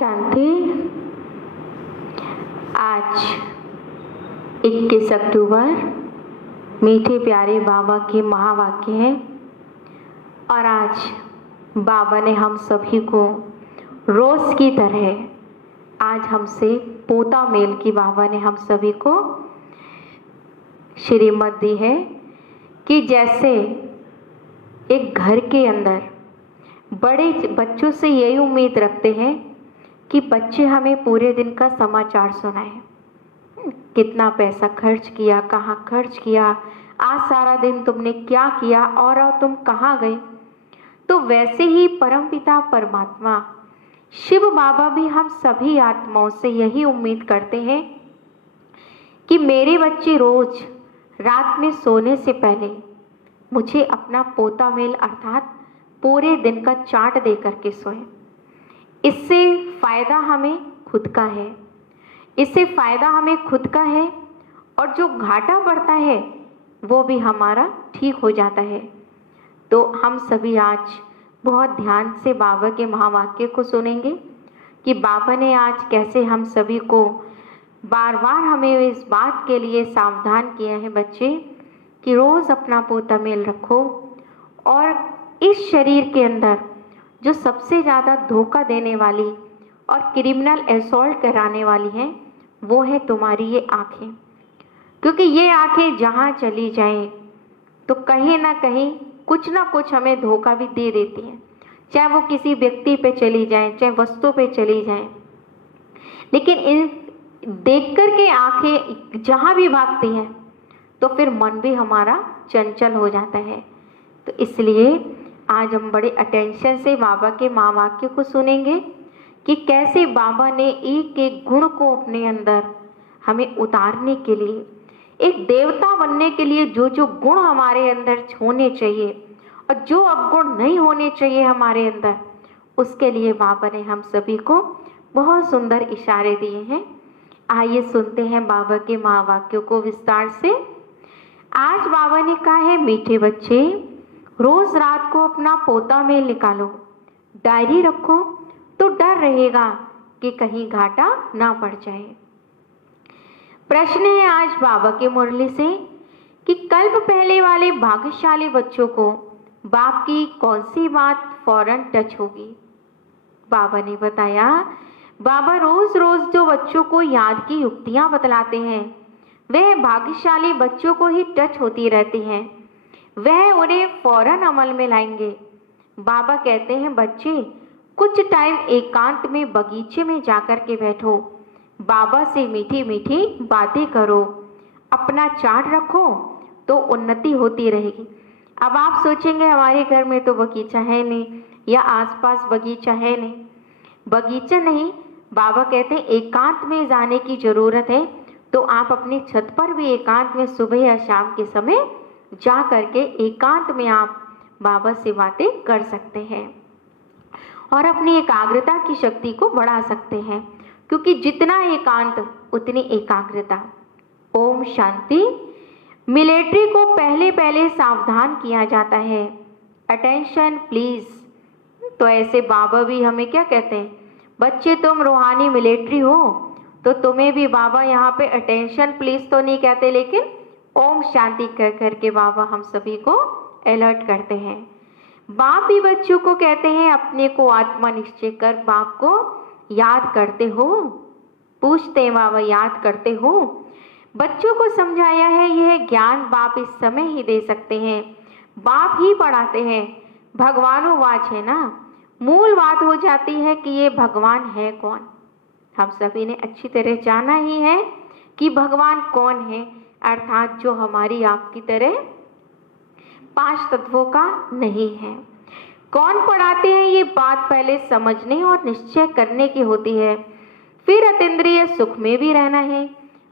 शांति। आज 21 अक्टूबर मीठे प्यारे बाबा के महावाक्य है और आज बाबा ने हम सभी को रोज़ की तरह आज हमसे पोता मेल की बाबा ने हम सभी को श्रीमत दी है कि जैसे एक घर के अंदर बड़े बच्चों से यही उम्मीद रखते हैं कि बच्चे हमें पूरे दिन का समाचार सुनाएं, कितना पैसा खर्च किया, कहाँ खर्च किया, आज सारा दिन तुमने क्या किया और तुम कहाँ गए। तो वैसे ही परमपिता परमात्मा शिव बाबा भी हम सभी आत्माओं से यही उम्मीद करते हैं कि मेरे बच्चे रोज रात में सोने से पहले मुझे अपना पोता मेल अर्थात पूरे दिन का चार्ट दे करके सोएं। इससे फ़ायदा हमें खुद का है, इससे फ़ायदा हमें खुद का है और जो घाटा पड़ता है वो भी हमारा ठीक हो जाता है। तो हम सभी आज बहुत ध्यान से बाबा के महावाक्य को सुनेंगे कि बाबा ने आज कैसे हम सभी को बार बार हमें इस बात के लिए सावधान किया है बच्चे कि रोज़ अपना पोता मेल रखो। और इस शरीर के अंदर जो सबसे ज़्यादा धोखा देने वाली और क्रिमिनल असॉल्ट कराने वाली हैं वो है तुम्हारी ये आँखें, क्योंकि ये आँखें जहाँ चली जाएं तो कहीं ना कहीं कुछ ना कुछ हमें धोखा भी दे देती हैं, चाहे वो किसी व्यक्ति पे चली जाएं, चाहे वस्तु पे चली जाएं। लेकिन इन देख कर के आँखें जहाँ भी भागती हैं तो फिर मन भी हमारा चंचल हो जाता है। तो इसलिए आज हम बड़े अटेंशन से बाबा के महावाक्य को सुनेंगे कि कैसे बाबा ने एक एक गुण को अपने अंदर हमें उतारने के लिए, एक देवता बनने के लिए जो जो गुण हमारे अंदर होने चाहिए और जो अवगुण नहीं होने चाहिए हमारे अंदर, उसके लिए बाबा ने हम सभी को बहुत सुंदर इशारे दिए हैं। आइए सुनते हैं बाबा के महावाक्यों को विस्तार से। आज बाबा ने कहा है, मीठे बच्चे रोज रात को अपना पोता मेल निकालो, डायरी रखो तो डर रहेगा कि कहीं घाटा ना पड़ जाए। प्रश्न है आज बाबा के मुरली से कि कल्प पहले वाले भाग्यशाली बच्चों को बाप की कौन सी बात फौरन टच होगी। बाबा ने बताया, बाबा रोज रोज जो बच्चों को याद की युक्तियां बतलाते हैं वह भाग्यशाली बच्चों को ही टच होती रहती हैं, वह उन्हें फौरन अमल में लाएंगे। बाबा कहते हैं, बच्चे कुछ टाइम एकांत में बगीचे में जाकर के बैठो, बाबा से मीठी मीठी बातें करो, अपना चार्ट रखो तो उन्नति होती रहेगी। अब आप सोचेंगे हमारे घर में तो बगीचा है नहीं या आसपास बगीचा है नहीं। बगीचा नहीं, बाबा कहते हैं एकांत में जाने की ज़रूरत है। तो आप अपनी छत पर भी एकांत में सुबह या शाम के समय जा करके एकांत में आप बाबा से बातें कर सकते हैं और अपनी एकाग्रता की शक्ति को बढ़ा सकते हैं, क्योंकि जितना एकांत उतनी एकाग्रता। ओम शांति। मिलिट्री को पहले पहले सावधान किया जाता है, अटेंशन प्लीज। तो ऐसे बाबा भी हमें क्या कहते हैं, बच्चे तुम रूहानी मिलिट्री हो तो तुम्हें भी बाबा यहाँ पे अटेंशन प्लीज तो नहीं कहते, लेकिन ओम शांति कर करके बाबा हम सभी को अलर्ट करते हैं। बाप भी बच्चों को कहते हैं, अपने को आत्मा निश्चय कर बाप को याद करते हो। पूछते हैं, बाबा याद करते हो। बच्चों को समझाया है यह ज्ञान बाप इस समय ही दे सकते हैं, बाप ही पढ़ाते हैं। भगवानुवाच है ना, मूल बात हो जाती है कि ये भगवान है कौन। हम सभी ने अच्छी तरह जाना ही है कि भगवान कौन है, अर्थात जो हमारी आपकी तरह 5 तत्वों का नहीं है। कौन पढ़ाते हैं ये बात पहले समझने और निश्चय करने की होती है। फिर अतीन्द्रिय सुख में भी रहना है,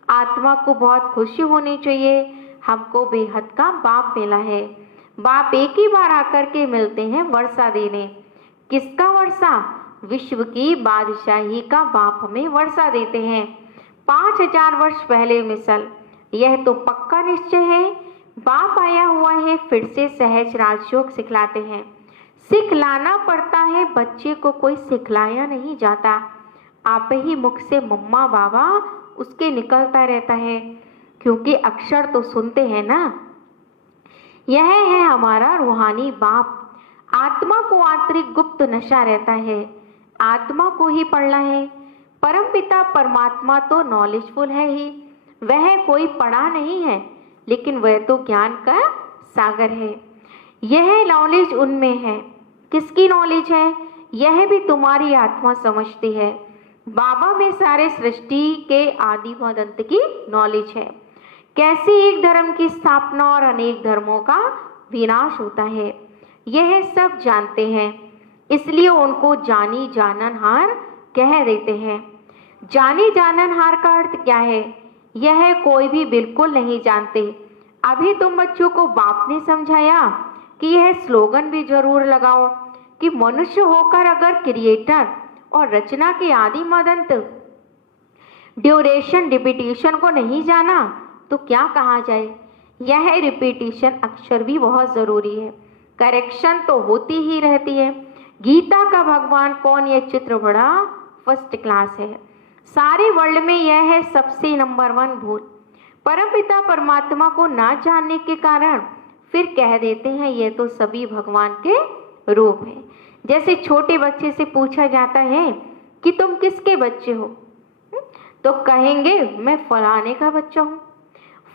आत्मा को बहुत खुशी होनी चाहिए। हमको बेहद का बाप मिला है। बाप एक ही बार आकर के मिलते हैं वर्षा देने। किसका वर्षा? विश्व की बादशाही का बाप हमें वर्षा देते हैं। 5000 वर्ष पहले मिसल, यह तो पक्का निश्चय है। बाप आया हुआ है, फिर से सहज राजयोग सिखलाते हैं। सिखलाना पड़ता है, बच्चे को कोई सिखलाया नहीं जाता। आप ही मुख से मम्मा बाबा उसके निकलता रहता है, क्योंकि अक्षर तो सुनते हैं ना। यह है हमारा रूहानी बाप। आत्मा को आंतरिक गुप्त नशा रहता है, आत्मा को ही पढ़ना है। परमपिता परमात्मा तो नॉलेजफुल है ही, वह कोई पढ़ा नहीं है, लेकिन वह तो ज्ञान का सागर है। यह नॉलेज उनमें है। किसकी नॉलेज है? यह भी तुम्हारी आत्मा समझती है। बाबा में सारे सृष्टि के आदि व अंत की नॉलेज है। कैसे एक धर्म की स्थापना और अनेक धर्मों का विनाश होता है, यह सब जानते हैं। इसलिए उनको जानी जाननहार कह देते हैं। जानी जाननहार का अर्थ क्या है? यह कोई भी बिल्कुल नहीं जानते। अभी तुम बच्चों को बाप ने समझाया कि यह स्लोगन भी जरूर लगाओ कि मनुष्य होकर अगर क्रिएटर और रचना के आदि मदंत ड्यूरेशन रिपीटिशन को नहीं जाना तो क्या कहा जाए। यह रिपीटिशन अक्षर भी बहुत ज़रूरी है। करेक्शन तो होती ही रहती है। गीता का भगवान कौन, यह चित्र बड़ा फर्स्ट क्लास है। सारे वर्ल्ड में यह है सबसे नंबर 1 भूल। परमपिता परमात्मा को ना जानने के कारण फिर कह देते हैं ये तो सभी भगवान के रूप हैं। जैसे छोटे बच्चे से पूछा जाता है कि तुम किसके बच्चे हो, तो कहेंगे मैं फलाने का बच्चा हूँ।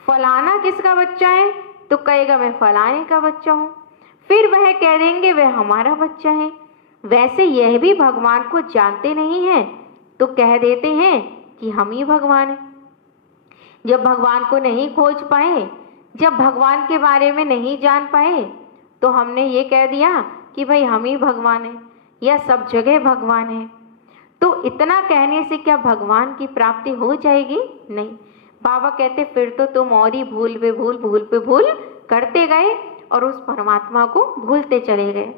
फलाना किसका बच्चा है, तो कहेगा मैं फलाने का बच्चा हूँ। फिर वह कह देंगे वह हमारा बच्चा है। वैसे यह भी भगवान को जानते नहीं हैं तो कह देते हैं कि हम ही भगवान हैं। जब भगवान को नहीं खोज पाए, जब भगवान के बारे में नहीं जान पाए, तो हमने ये कह दिया कि भाई हम ही भगवान हैं या सब जगह भगवान है। तो इतना कहने से क्या भगवान की प्राप्ति हो जाएगी? नहीं। बाबा कहते फिर तो तुम और ही भूल पे भूल करते गए और उस परमात्मा को भूलते चले गए।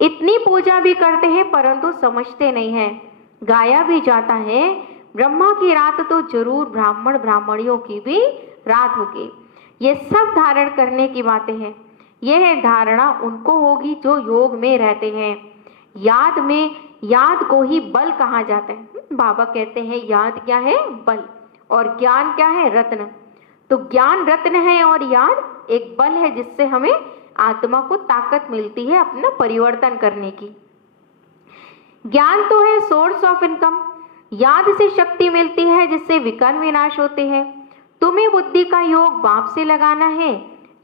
इतनी पूजा भी करते हैं परंतु समझते नहीं हैं। गाया भी जाता है ब्रह्मा की रात तो जरूर ब्राह्मण ब्राह्मणियों की भी रात होगी। ये सब धारण करने की बातें हैं। यह धारणा उनको होगी जो योग में रहते हैं। याद को ही बल कहा जाता है। बाबा कहते हैं याद क्या है? बल। और ज्ञान क्या है? रत्न। तो ज्ञान रत्न है और याद एक बल है जिससे हमें आत्मा को ताकत मिलती है अपना परिवर्तन करने की। ज्ञान तो है सोर्स ऑफ इनकम। याद से शक्ति मिलती है जिससे विकर्म विनाश होते हैं। तुम्हें बुद्धि का योग बाप से लगाना है।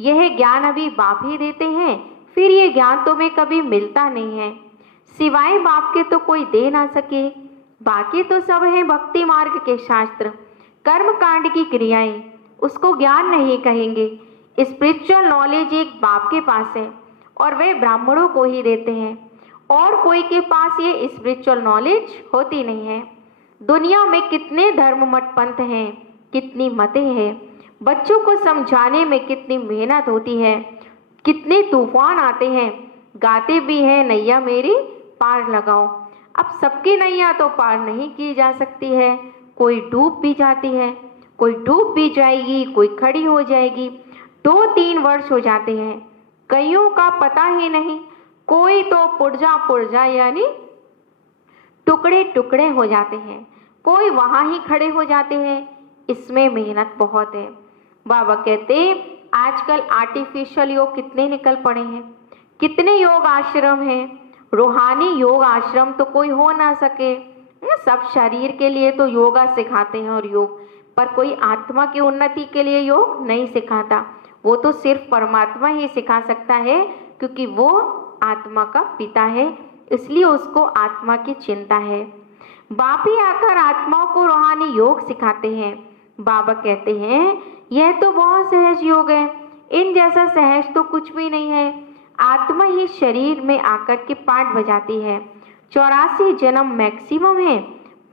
यह ज्ञान अभी बाप ही देते हैं, फिर ये ज्ञान तुम्हें कभी मिलता नहीं है। सिवाय बाप के तो कोई दे ना सके। बाकी तो सब है भक्ति मार्ग के शास्त्र, कर्म कांड की क्रियाएं, उसको ज्ञान नहीं कहेंगे। स्पिरिचुअल नॉलेज एक बाप के पास है और वे ब्राह्मणों को ही देते हैं, और कोई के पास ये स्पिरिचुअल नॉलेज होती नहीं है। दुनिया में कितने धर्म मत पंथ हैं, कितनी मतें हैं। बच्चों को समझाने में कितनी मेहनत होती है, कितने तूफान आते हैं। गाते भी हैं नैया मेरी पार लगाओ। अब सबकी नैया तो पार नहीं की जा सकती है। कोई डूब भी जाती है, कोई डूब भी जाएगी, कोई खड़ी हो जाएगी। 2-3 वर्ष हो जाते हैं, कईयों का पता ही नहीं। कोई तो पुर्जा यानी टुकड़े टुकड़े हो जाते हैं, कोई वहाँ ही खड़े हो जाते हैं। इसमें मेहनत बहुत है। बाबा कहते आजकल आर्टिफिशियल योग कितने निकल पड़े हैं, कितने योग आश्रम हैं। रूहानी योग आश्रम तो कोई हो ना सके। सब शरीर के लिए तो योगा सिखाते हैं और योग, पर कोई आत्मा की उन्नति के लिए योग नहीं सिखाता। वो तो सिर्फ परमात्मा ही सिखा सकता है, क्योंकि वो आत्मा का पिता है, इसलिए उसको आत्मा की चिंता है। बाप ही आकर आत्माओं को रूहानी योग सिखाते हैं। बाबा कहते हैं यह तो बहुत सहज योग है, इन जैसा सहज तो कुछ भी नहीं है। आत्मा ही शरीर में आकर के पाठ बजाती है। 84 जन्म मैक्सिमम है,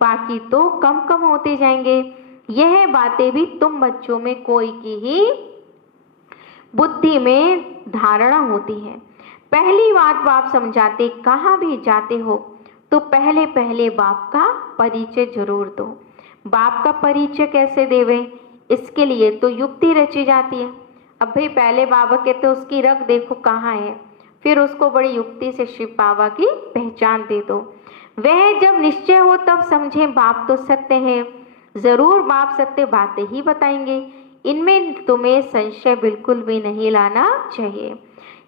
बाकी तो कम कम होते जाएंगे। यह बातें भी तुम बच्चों में कोई की ही बुद्धि में धारणा होती है। पहली बात बाप समझाते, कहाँ भी जाते हो तो पहले पहले बाप का परिचय जरूर दो। बाप का परिचय कैसे देवे, इसके लिए तो युक्ति रची जाती है। अब भाई पहले बाबा कहते उसकी रग देखो कहाँ है, फिर उसको बड़ी युक्ति से शिव बाबा की पहचान दे दो। वह जब निश्चय हो तब समझें बाप तो सत्य है, जरूर बाप सत्य बातें ही बताएंगे, इनमें तुम्हें संशय बिल्कुल भी नहीं लाना चाहिए।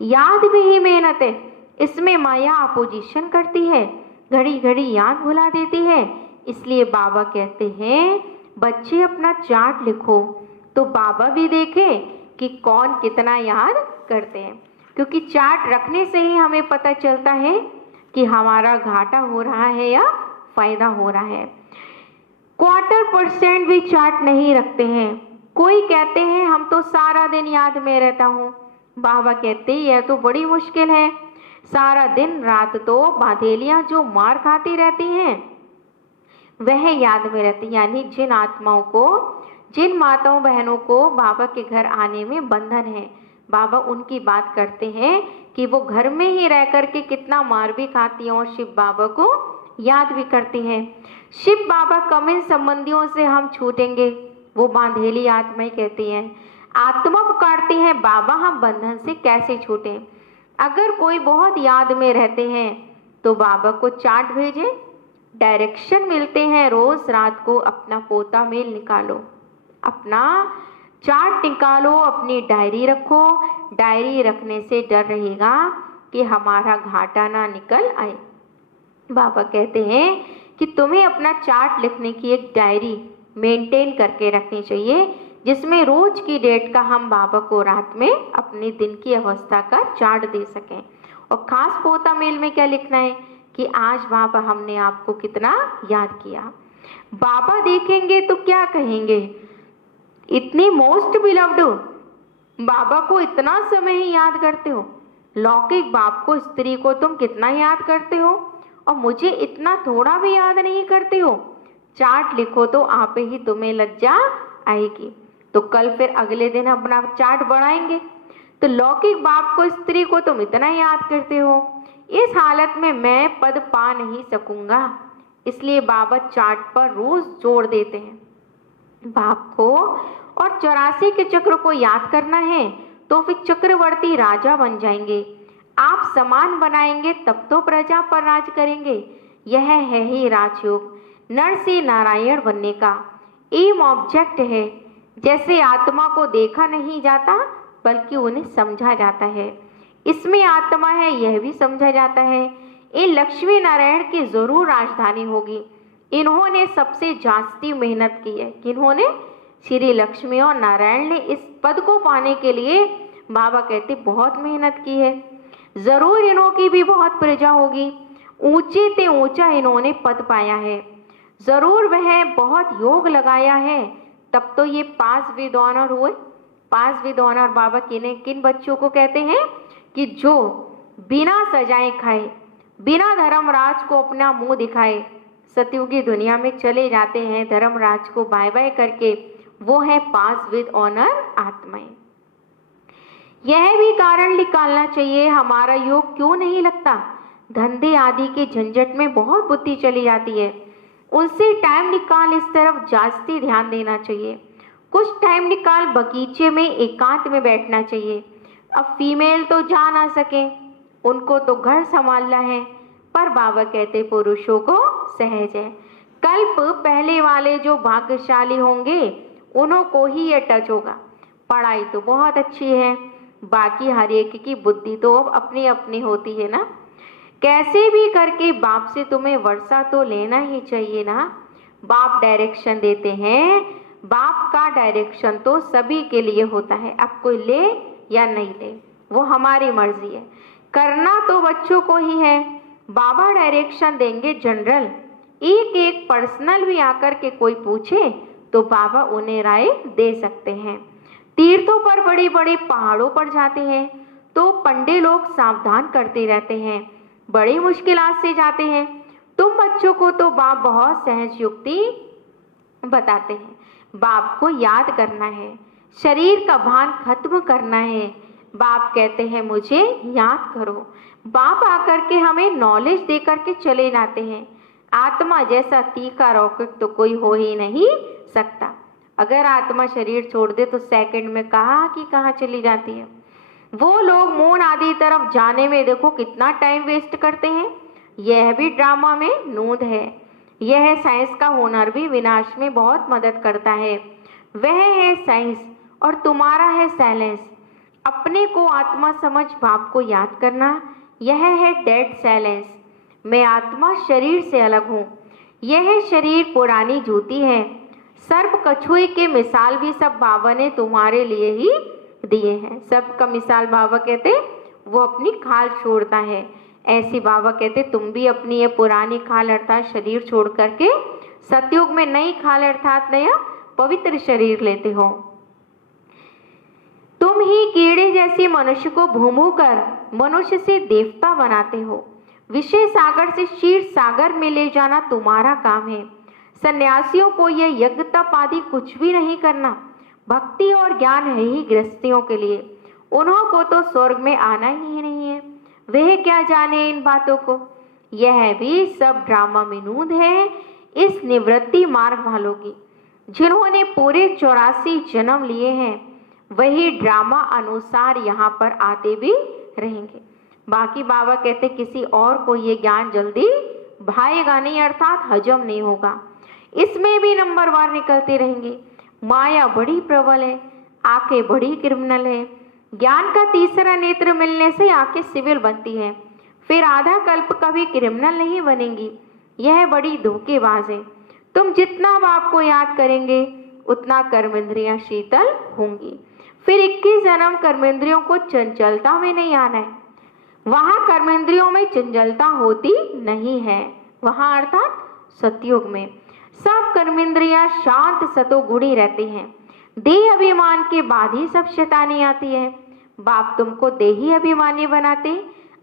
याद भी ही मेहनत है, इसमें माया अपोजिशन करती है, घड़ी घड़ी याद भुला देती है। इसलिए बाबा कहते हैं बच्चे अपना चार्ट लिखो, तो बाबा भी देखें कि कौन कितना याद करते हैं, क्योंकि चार्ट रखने से ही हमें पता चलता है कि हमारा घाटा हो रहा है या फायदा हो रहा है। 1/4% भी चार्ट नहीं रखते हैं। कोई कहते हैं हम तो सारा दिन याद में रहता हूँ। बाबा कहते हैं यह तो बड़ी मुश्किल है, सारा दिन रात तो बांधेलियां जो मार खाती रहती हैं वह याद में रहती, यानी जिन आत्माओं को, जिन माताओं बहनों को बाबा के घर आने में बंधन है, बाबा उनकी बात करते हैं कि वो घर में ही रह कर के कितना मार भी खाती हैं और शिव बाबा को याद भी करती हैं। शिव बाबा कम इन संबंधियों से हम छूटेंगे, वो बांधेली आत्माएं कहती हैं। आत्मा पुकारती है बाबा हम बंधन से कैसे छूटें। अगर कोई बहुत याद में रहते हैं तो बाबा को चार्ट भेजें, डायरेक्शन मिलते हैं, रोज रात को अपना पोता मेल निकालो, अपना चार्ट निकालो, अपनी डायरी रखो। डायरी रखने से डर रहेगा कि हमारा घाटा ना निकल आए। बाबा कहते हैं कि तुम्हें अपना चार्ट लिखने की एक डायरी मेंटेन करके रखनी चाहिए, जिसमें रोज की डेट का हम बाबा को रात में अपने दिन की अवस्था का चार्ट दे सकें। और खास पोता मेल में क्या लिखना है कि आज बाबा हमने आपको कितना याद किया। बाबा देखेंगे तो क्या कहेंगे, इतनी मोस्ट बिलव्ड बाबा को इतना समय ही याद करते हो, लौकिक बाप को, स्त्री को तुम कितना याद करते हो और मुझे इतना थोड़ा भी याद नहीं करते हो। चार्ट लिखो तो आप ही तुम्हें लज्जा आएगी। तो कल फिर अगले दिन अपना चार्ट बढ़ाएंगे, तो लौकिक बाप को, स्त्री को तुम इतना याद करते हो, इस हालत में मैं पद पा नहीं सकूंगा। इसलिए बाबा चार्ट पर रोज जोड़ देते हैं बाप को। और 84 के चक्र को याद करना है तो फिर चक्रवर्ती राजा बन जाएंगे, आप समान बनाएंगे तब तो प्रजा पर राज करेंगे। यह है ही राजयोग, नर से नारायण बनने का एम ऑब्जेक्ट है। जैसे आत्मा को देखा नहीं जाता बल्कि उन्हें समझा जाता है, इसमें आत्मा है यह भी समझा जाता है। इन लक्ष्मी नारायण की जरूर राजधानी होगी। इन्होंने सबसे जास्ती मेहनत की है। किन्होंने? श्री लक्ष्मी और नारायण ने इस पद को पाने के लिए बाबा कहते बहुत मेहनत की है। जरूर इन्हों की भी बहुत प्रजा होगी, ऊंचे ते ऊंचा इन्होंने पद पाया है, जरूर वह बहुत योग लगाया है, तब तो ये 5 विद ऑनर हुए। 5 विद ऑनर बाबा किन बच्चों को कहते हैं कि जो बिना सजाए खाए, बिना धर्मराज को अपना मुंह दिखाए, सतयुगी दुनिया में चले जाते हैं धर्मराज को बाय बाय करके, वो है 5 विद ऑनर आत्माएं। यह भी कारण निकालना चाहिए हमारा योग क्यों नहीं लगता। धंधे आदि के झंझट में बहुत बुद्धि चली जाती है, उनसे टाइम निकाल इस तरफ जास्ती ध्यान देना चाहिए। कुछ टाइम निकाल बगीचे में एकांत में बैठना चाहिए। अब फीमेल तो जा ना सके, उनको तो घर संभालना है, पर बाबा कहते पुरुषों को सहज है। कल्प पहले वाले जो भाग्यशाली होंगे उन्हों को ही ये टच होगा। पढ़ाई तो बहुत अच्छी है, बाकी हर एक की बुद्धि तो अब अपनी अपनी होती है ना। कैसे भी करके बाप से तुम्हें वर्षा तो लेना ही चाहिए ना। बाप डायरेक्शन देते हैं, बाप का डायरेक्शन तो सभी के लिए होता है, अब कोई ले या नहीं ले वो हमारी मर्जी है, करना तो बच्चों को ही है। बाबा डायरेक्शन देंगे जनरल, एक एक पर्सनल भी आकर के कोई पूछे तो बाबा उन्हें राय दे सकते हैं। तीर्थों पर, बड़े बड़े पहाड़ों पर जाते हैं तो पंडे लोग सावधान करते रहते हैं, बड़ी मुश्किलात से जाते हैं। तुम बच्चों को तो बाप बहुत सहज युक्ति बताते हैं। बाप को याद करना है, शरीर का भान खत्म करना है। बाप कहते हैं मुझे याद करो। बाप आकर के हमें नॉलेज दे करके चले जाते हैं। आत्मा जैसा तीखा रॉकेट तो कोई हो ही नहीं सकता। अगर आत्मा शरीर छोड़ दे तो सेकंड में कहाँ की कहाँ चली जाती है। वो लोग मून आदि तरफ जाने में देखो कितना टाइम वेस्ट करते हैं, यह भी ड्रामा में नूंद है। यह साइंस का हुनर भी विनाश में बहुत मदद करता है। वह है साइंस और तुम्हारा है साइलेंस। अपने को आत्मा समझ बाप को याद करना, यह है डेड साइलेंस। मैं आत्मा शरीर से अलग हूँ। यह शरीर पुरानी जूती है। सर्प कछुए के मिसाल भी सब बाबा ने तुम्हारे लिए ही दिए हैं। सर्प का मिसाल बाबा कहते वो अपनी खाल छोड़ता है, ऐसी बाबा कहते तुम भी अपनी ये पुरानी खाल अर्थात शरीर छोड़ करके सतयुग में नई खाल अर्थात नया पवित्र शरीर लेते हो। तुम ही कीड़े जैसे मनुष्य को भूमू कर मनुष्य से देवता बनाते हो। विषय सागर से क्षीर सागर में ले जाना तुम्हारा काम है। सन्यासियों को यह यज्ञ तप आदि कुछ भी नहीं करना। भक्ति और ज्ञान है ही गृहस्थियों के लिए। उन्हों को तो स्वर्ग में आना ही नहीं है। वह क्या जाने इन बातों को। यह भी सब ड्रामा में नूंद है इस निवृत्ति मार्ग वालों की, जिन्होंने पूरे 84 जन्म लिए हैं। वही ड्रामा अनुसार यहाँ पर आते भी रहेंगे। बाकी बाबा कहते किसी और को ये ज्ञान जल्दी भाएगा नहीं अर्थात हजम नहीं होगा। इसमें भी नंबरवार निकलते रहेंगे। माया बड़ी प्रबल है, आंखें बड़ी क्रिमिनल है। ज्ञान का तीसरा नेत्र मिलने से आंखें सिविल बनती है, फिर आधा कल्प कभी क्रिमिनल नहीं बनेंगी। यह बड़ी धोखेबाज है। तुम जितना बाप को याद करेंगे उतना कर्मेंद्रियां शीतल होंगी। फिर 21 जन्म कर्मेंद्रियों को चंचलता में नहीं आना है। वहां कर्मेंद्रियों में चंचलता होती नहीं है। वहां अर्थात सतयुग में सब कर्मेंद्रियां शांत सतोगुणी रहती हैं। देह अभिमान के बाद ही सब शैतानी आती है। बाप तुमको देही अभिमानी बनाते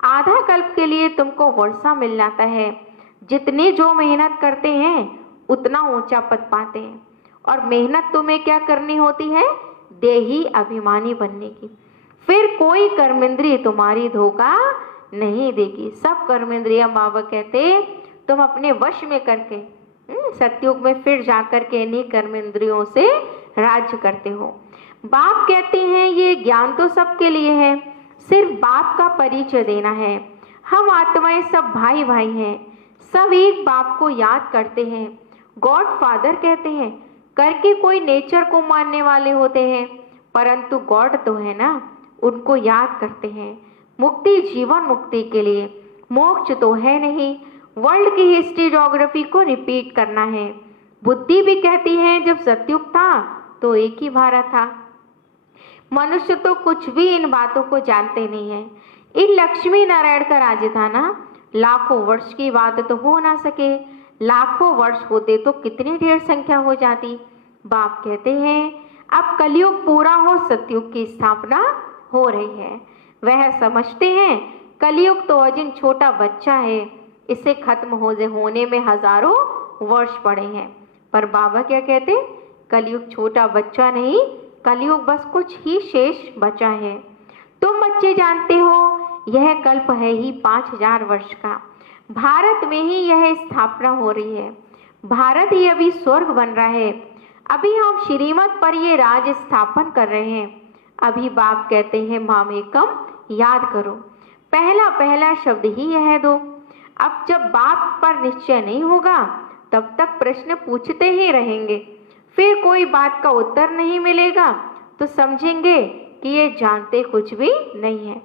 आधा कल्प के लिए तुमको वर्षा मिल जाता है। जितनी जो मेहनत करते हैं उतना ऊंचा पद पाते हैं। और मेहनत तुम्हें क्या करनी होती है? देही अभिमानी बनने की। फिर कोई कर्मेंद्रिय तुम्हारी धोखा नहीं देगी। सब कर्मेंद्रिया बाबा कहते तुम अपने वश में करके सतयुग में फिर जाकर के इन्हीं कर्मेंद्रियों से राज्य करते हो। बाप कहते हैं ये ज्ञान तो सबके लिए है, सिर्फ बाप का परिचय देना है। हम आत्माएं सब भाई भाई हैं, सब एक बाप को याद करते हैं। गॉड फादर कहते हैं, करके कोई नेचर को मानने वाले होते हैं, परंतु गॉड तो है ना, उनको याद करते हैं। मुक्ति जीवन मुक्ति के लिए, मोक्ष तो है नहीं। वर्ल्ड की हिस्ट्री ज्योग्राफी को रिपीट करना है। बुद्धि भी कहती है जब सतयुग था तो एक ही भारत था। मनुष्य तो कुछ भी इन बातों को जानते नहीं है। इन लक्ष्मी नारायण का राज्य था ना, लाखों वर्ष की बात तो हो ना सके। लाखों वर्ष होते तो कितनी ढेर संख्या हो जाती। बाप कहते हैं अब कलयुग पूरा हो, सतयुग की स्थापना हो रही है। वह समझते हैं कलयुग तो अजिन छोटा बच्चा है, इसे खत्म होने में हजारों वर्ष पड़े हैं। पर बाबा क्या कहते, कलयुग छोटा बच्चा नहीं, कलयुग बस कुछ ही शेष बचा है। तुम बच्चे जानते हो यह कल्प है ही 5000 वर्ष का। भारत में ही यह स्थापना हो रही है। भारत ही अभी स्वर्ग बन रहा है। अभी हम श्रीमत पर ये राज स्थापन कर रहे हैं। अभी बाप कहते हैं मामेकम याद करो। पहला पहला शब्द ही यह दो। अब जब बाप पर निश्चय नहीं होगा तब तक प्रश्न पूछते ही रहेंगे। फिर कोई बात का उत्तर नहीं मिलेगा तो समझेंगे कि ये जानते कुछ भी नहीं है।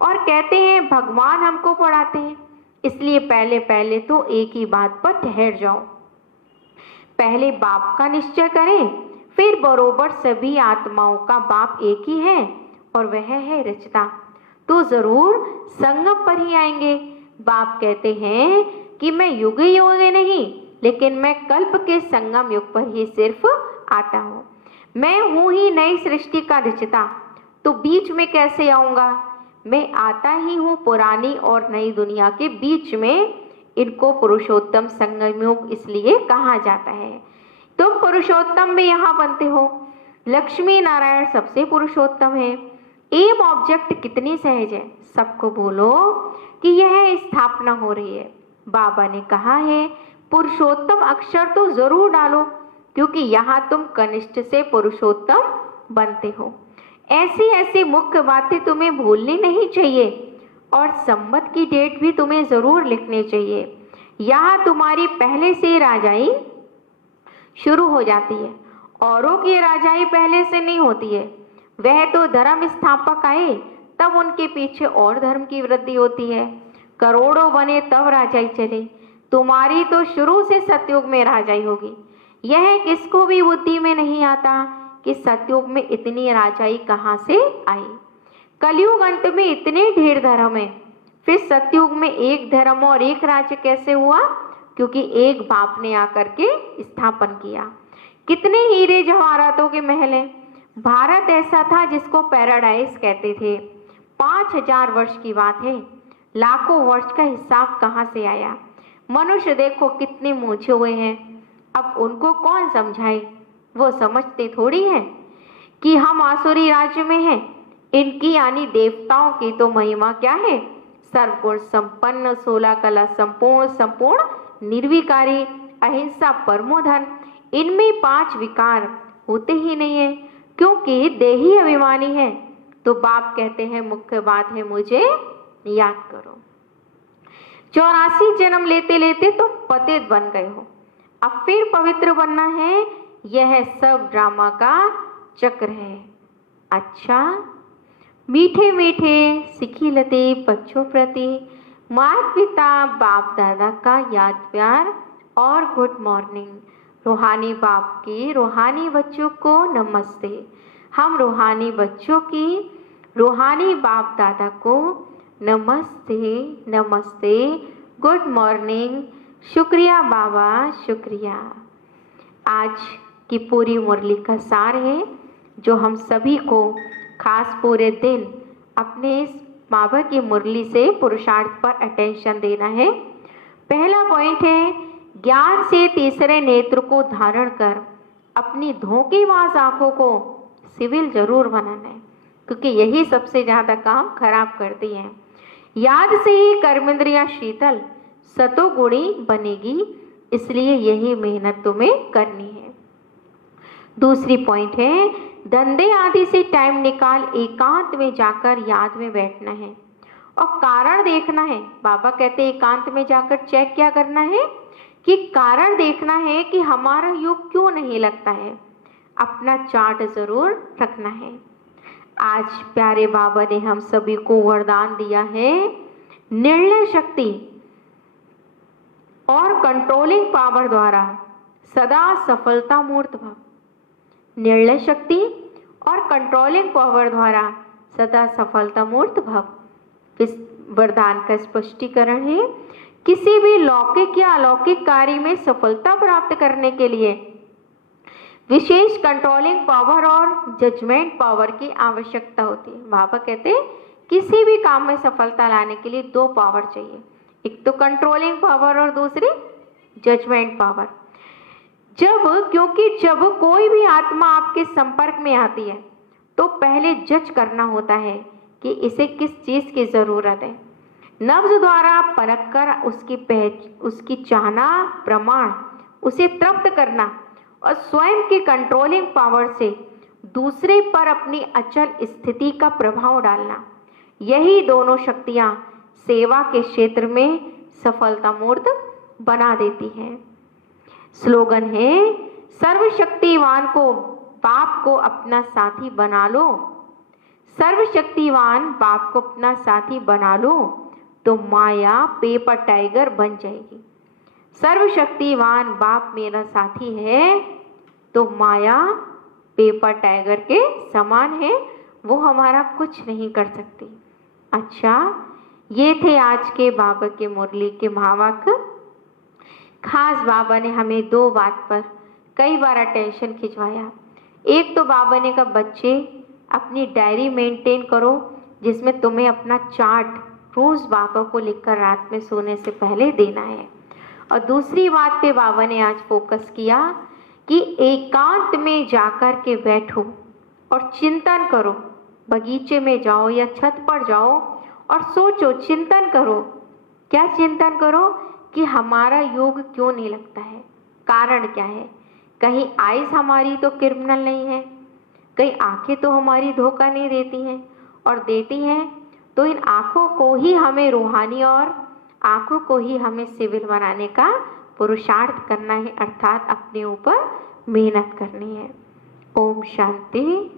और कहते हैं भगवान हमको पढ़ाते हैं, इसलिए पहले पहले तो एक ही बात पर ठहर जाओ। पहले बाप का निश्चय करें, फिर बरोबर सभी आत्माओं का बाप एक ही है और वह है रचता। तो जरूर संगम पर ही आएंगे। बाप कहते हैं कि मैं युग युग नहीं, लेकिन मैं कल्प के संगम युग पर ही सिर्फ आता हूँ। मैं हूँ ही नई सृष्टि का रचता, तो बीच में कैसे आऊँगा? मैं आता ही हूँ पुरानी और नई दुनिया के बीच में। इनको पुरुषोत्तम संगम युग इसलिए कहा जाता है। तुम पुरुषोत्तम में यहाँ बनते हो। लक्ष्मी नारायण सबसे पुरुषोत्तम है। एम ऑब्जेक्ट कितनी सहज है। सबको बोलो कि यह स्थापना हो रही है। बाबा ने कहा है पुरुषोत्तम अक्षर तो जरूर डालो, क्योंकि यहाँ तुम कनिष्ठ से पुरुषोत्तम बनते हो। ऐसी ऐसी मुख्य बातें तुम्हें भूलनी नहीं चाहिए। और संवत की डेट भी तुम्हें ज़रूर लिखनी चाहिए। यहाँ तुम्हारी पहले से राजाई शुरू हो जाती है। औरों की राजाई पहले से नहीं होती है। वह तो धर्म स्थापक आए तब उनके पीछे और धर्म की वृद्धि होती है। करोड़ों बने तब राजाई चले। तुम्हारी तो शुरू से सतयुग में राजाई होगी। यह किसको भी बुद्धि में नहीं आता कि सतयुग में इतनी राजाई कहाँ से आई। कलयुग अंत में इतने ढेर धर्म है, फिर सतयुग में एक धर्म और एक राज्य कैसे हुआ? क्योंकि एक बाप ने आकर के स्थापन किया। कितने हीरे जवाहरातों के महल हैं। भारत ऐसा था जिसको पैराडाइज कहते थे। 5000 वर्ष की बात है। लाखों वर्ष का हिसाब कहाँ से आया? मनुष्य देखो कितने मूछे हुए हैं। अब उनको कौन समझाए? वो समझते थोड़ी है कि हम आसुरी राज्य में हैं। इनकी यानी देवताओं की तो महिमा क्या है? सर्वगुण संपन्न, 16 कला संपूर्ण, निर्विकारी, अहिंसा, परमो धर्म। इनमें 5 विकार होते ही नहीं है, क्योंकि देही अभिमानी है। तो बाप कहते हैं मुख्य बात है मुझे याद करो। 84 जन्म लेते लेते तुम पतित बन गए हो, अब फिर पवित्र बनना है। यह सब ड्रामा का चक्र है। अच्छा, मीठे मीठे सिखिलते बच्चों प्रति माता पिता बाप दादा का याद प्यार और गुड मॉर्निंग। रूहानी बाप की रूहानी बच्चों को नमस्ते। हम रूहानी बच्चों की रूहानी बाप दादा को नमस्ते नमस्ते, गुड मॉर्निंग, शुक्रिया बाबा शुक्रिया। आज की पूरी मुरली का सार है जो हम सभी को खास पूरे दिन अपने इस बाबा की मुरली से पुरुषार्थ पर अटेंशन देना है। पहला पॉइंट है, ज्ञान से तीसरे नेत्र को धारण कर अपनी धोखेबाज आंखों को सिविल जरूर बनाना है, क्योंकि यही सबसे ज़्यादा काम खराब करती है। याद से ही कर्मेंद्रियां शीतल सतोगुणी बनेगी, इसलिए यही मेहनत तुम्हें करनी है। दूसरी पॉइंट है, धंधे आदि से टाइम निकाल एकांत में जाकर याद में बैठना है और कारण देखना है। बाबा कहते हैं एकांत में जाकर चेक क्या करना है कि कारण देखना है कि हमारा योग क्यों नहीं लगता है। अपना चार्ट जरूर रखना है। आज प्यारे बाबा ने हम सभी को वरदान दिया है, निर्णय शक्ति और कंट्रोलिंग पावर द्वारा सदा सफलता मूर्त भव। निर्णय शक्ति और कंट्रोलिंग पावर द्वारा सदा सफलता मूर्त भव। इस वरदान का स्पष्टीकरण है, किसी भी लौकिक या अलौकिक कार्य में सफलता प्राप्त करने के लिए विशेष कंट्रोलिंग पावर और जजमेंट पावर की आवश्यकता होती है। बाबा कहते हैं किसी भी काम में सफलता लाने के लिए 2 पावर चाहिए, एक तो कंट्रोलिंग पावर और दूसरी जजमेंट पावर। क्योंकि जब कोई भी आत्मा आपके संपर्क में आती है तो पहले जज करना होता है कि इसे किस चीज़ की ज़रूरत है। नब्ज द्वारा परख कर उसकी चाहना प्रमाण उसे तृप्त करना और स्वयं की कंट्रोलिंग पावर से दूसरे पर अपनी अचल स्थिति का प्रभाव डालना, यही दोनों शक्तियाँ सेवा के क्षेत्र में सफलता मूर्त बना देती हैं। स्लोगन है, सर्वशक्तिवान को बाप को अपना साथी बना लो। सर्वशक्तिवान बाप को अपना साथी बना लो तो माया पेपर टाइगर बन जाएगी। सर्वशक्तिवान बाप मेरा साथी है तो माया पेपर टाइगर के समान है, वो हमारा कुछ नहीं कर सकती। अच्छा, ये थे आज के बाबा के मुरली के महावाक्य। खास बाबा ने हमें 2 बात पर कई बार अटेंशन खिंचवाया। एक तो बाबा ने कहा बच्चे अपनी डायरी मेंटेन करो जिसमें तुम्हें अपना चार्ट रोज़ बाबा को लिखकर रात में सोने से पहले देना है। और दूसरी बात पे बाबा ने आज फोकस किया कि एकांत में जाकर के बैठो और चिंतन करो। बगीचे में जाओ या छत पर जाओ और सोचो, चिंतन करो। क्या चिंतन करो कि हमारा योग क्यों नहीं लगता है, कारण क्या है। कहीं आइज हमारी तो क्रिमिनल नहीं है, कहीं आंखें तो हमारी धोखा नहीं देती हैं, और देती हैं तो इन आँखों को ही हमें रूहानी और आँखों को ही हमें सिविल बनाने का पुरुषार्थ करना है, अर्थात अपने ऊपर मेहनत करनी है। ओम शांति।